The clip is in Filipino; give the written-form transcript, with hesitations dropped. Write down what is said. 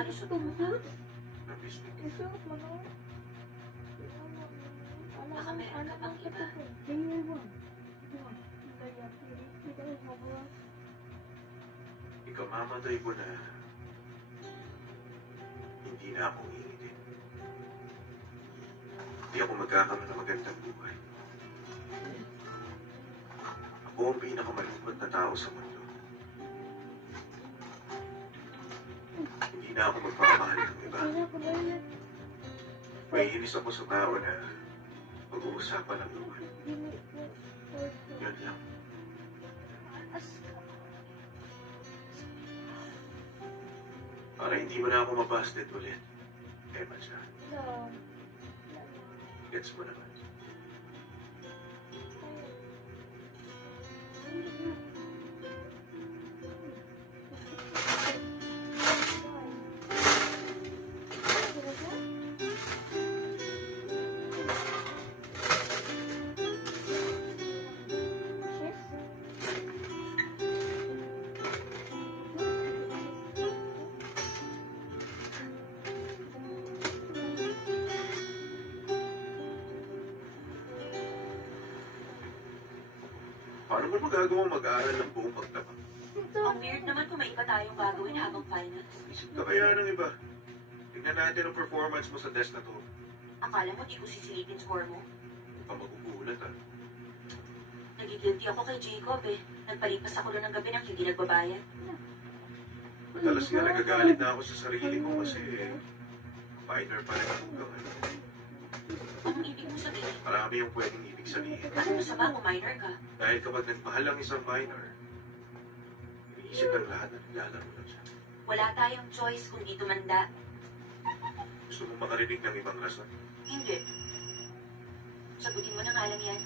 malusot mo. Nabis ni Baka meron ka pang iba. Ikamamatay ko na hindi na ako iingit. Hindi ako magkakaroon ng magandang buhay. Ako ang pinakamalungkot na tao sa mundo. Hindi na ako magmamahal ng iba. May inis ako sa tao na pag-uusapan ng naman. Yan lang. Para hindi mo na ako mabasted ulit. Emma siya. Gets mo naman. Paano mo magagawang mag-aaral ng buong magdamag? Ang weird naman kung may iba tayong gagawin habang finals. Isip ka kaya ng iba? Tingnan natin ang performance mo sa test na to. Akala mo di ko sisilipin score mo? Huwag ka magugulat ha. Nagigilty ako kay Jacob eh. Nagpalipas ako lang ng gabi nang hindi nagbabayad. Madalas nga nagagalit na ako sa sarili ko kasi minor pa rin ako hanggang ngayon. Anong ibig mo sabihin? Marami yung pwedeng ibig sabihin. Ano masama kung minor ka? Dahil kapag nagmahal ang isang minor, iniisip ng lahat na naglalaro lang siya. Wala tayong choice kundi tumanda. Gusto mong makarinig ng ibang rason? Hindi. Sagutin mo na nga lang yan.